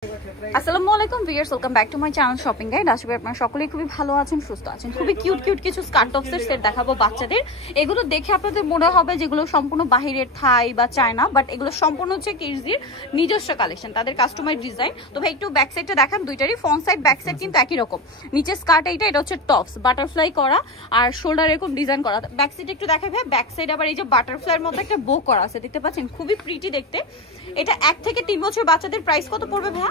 আসসালামু আলাইকুম viewers, welcome back to my channel shopping guide. আশা করি আপনারা সকলেই খুবই ভালো আছেন, সুস্থ আছেন। খুবই কিউট কিউট কিছু স্কার্ট টপসের সেট দেখাবো বাচ্চাদের। এগুলো দেখে আপনাদের মনে হবে যেগুলো সম্পূর্ণ বাহিরের থাই বা চায়না, বাট এগুলো সম্পূর্ণ হচ্ছে কিডসদের নিজস্ব কালেকশন, তাদের কাস্টমাইজ ডিজাইন। তো ভাই একটু ব্যাক সাইডটা দেখান, দুইটারই ফ্রন্ট সাইড ব্যাক সাইড কিন্তু একই রকম। নিচে স্কার্ট এটা হচ্ছে টপস বাটারফ্লাই করা আর শোল্ডার এরকম ডিজাইন করা। ব্যাক সাইড একটু দেখাই ভাই, ব্যাক সাইড আবার এই যে বাটারফ্লাইয়ের মতো একটা বো করা আছে, দেখতে পাচ্ছেন, খুবই প্রিটি দেখতে। এটা 1 থেকে 3 বছর বাচ্চাদের প্রাইস কত পড়বে ভাই?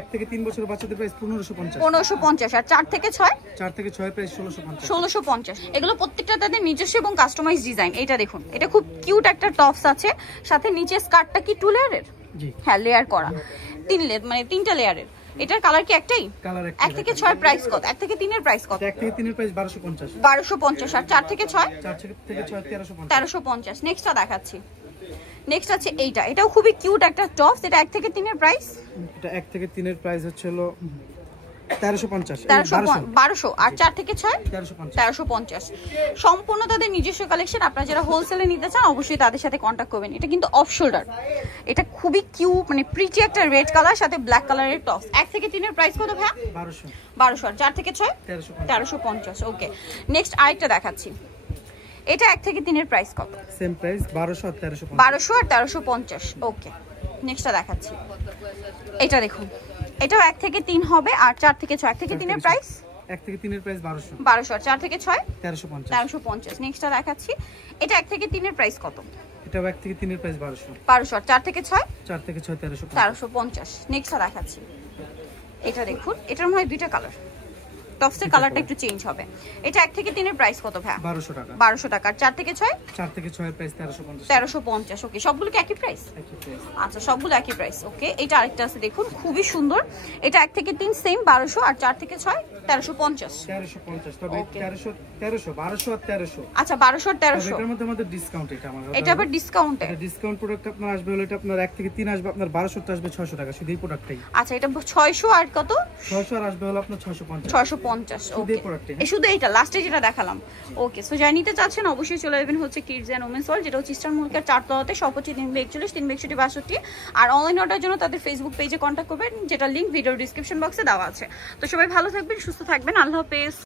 1 থেকে 3 বছর বাচ্চাদের প্রাইস 1550 আর 4 থেকে 6 প্রাইস 1650 1650। এগুলো প্রত্যেকটা তাদের নিজস্ব এবং কাস্টমাইজ ডিজাইন। এটা দেখুন, এটা খুব কিউট একটা টপস আছে, সাথে নিচে স্কার্টটা কি 2 লেয়ারের? জি হ্যাঁ, লেয়ার করা 3 লেয়ার, মানে 3টা লেয়ারের। এটার কালার কি একটাই? কালার 1 থেকে 6 প্রাইস কত? 1 থেকে 3 এর প্রাইস কত? 1 থেকে 3 এর প্রাইস 1250 1250। আর 4 থেকে 6 1350। নেক্সটটা দেখাচ্ছি। নেক্সট আছে এইটা, এটাও খুবই কিউট একটা টপস। এটা 1 থেকে 3 এর প্রাইস? এটা 1 থেকে 3 এর প্রাইস হচ্ছে হলো 1350 1200। আর 4 থেকে 6 1350। সম্পূর্ণ তাদের নিজস্ব কালেকশন। আপনারা যারা হোলসেলে নিতে চান অবশ্যই তাদের সাথে কন্ট্যাক্ট করবেন। এটা কিন্তু অফ শোল্ডার, এটা খুবই কিউট, মানে প্রিটি একটা রেড কালার সাথে ব্ল্যাক কালারের টপস। 1 থেকে 3 এর প্রাইস কত ভাই? 1200। আর 4 থেকে 6 1350। ওকে, নেক্সট আরেকটা দেখাচ্ছি। এটা 1 থেকে 3 এর প্রাইস কত? সেম প্রাইস 1200 আর 1350। 1200 আর 1350। ওকে, নেক্সটটা দেখাচ্ছি। এটা দেখুন, এটাও 1 থেকে 3 হবে। আর 4 থেকে 6 1 থেকে 3 এর প্রাইস? 1 থেকে 3 এর প্রাইস 1200। আর 4 থেকে 6 1350। নেক্সটটা দেখাচ্ছি। এটা 1 থেকে 3 এর প্রাইস কত? এটা 1 থেকে 3 এর প্রাইস 1200। আর 4 থেকে 6 1350। নেক্সটটা দেখাচ্ছি। এটা দেখুন, এটার মধ্যে দুইটা কালার, টপসের কালারটা একটু চেঞ্জ হবে। এটা 1 থেকে 3 এর প্রাইস কত ভাই? 1200 টাকা। 1200 টাকা। আর 4 থেকে 6 এর প্রাইস 1350। 1350। ওকে, সবগুলো কি একই প্রাইস? একই প্রাইস। আচ্ছা, সবগুলো একই প্রাইস। ওকে, এটা আরেকটা আছে দেখুন, খুবই সুন্দর। এটা 1 থেকে 3 সেম 1200। আর 4 থেকে 6 1350। 1350। তবে 1300 1200 আর 1300। আচ্ছা, 1200 আর 1300। এটার মধ্যে আমাদের ডিসকাউন্ট, এটা আবার ডিসকাউন্টে। এটা ডিসকাউন্ট প্রোডাক্ট আপনার আসবে হলো, এটা আপনার 1 থেকে 3 আসবে আপনার 1200 তে আসবে 600 টাকা শুধু এই প্রোডাক্টটাই। আচ্ছা, এটা 600 আর কত? 600 আর আসবে হলো আপনার 650। 650। ওকে, শুধু এইটা লাস্টে যেটা দেখালাম। ওকে, সো যাই নিতে চাচ্ছেন অবশ্যই চলে যাবেন হচ্ছে কিডস এন্ড ওমেন্স ওয়ার্ল্ড, যেটা হচ্ছে ইস্টার্ন মল্লিকার 4 তলাতে, সব হচ্ছে 362 362 আর অনলাইন অর্ডারের জন্য তাদের ফেসবুক পেজে কন্ট্যাক্ট করবেন, যেটা লিংক ভিডিও ডিসক্রিপশন বক্সে দেওয়া আছে। তো সবাই ভালো থাকবেন, সুস্থ থাকবেন, আল্লাহ হাফেজ।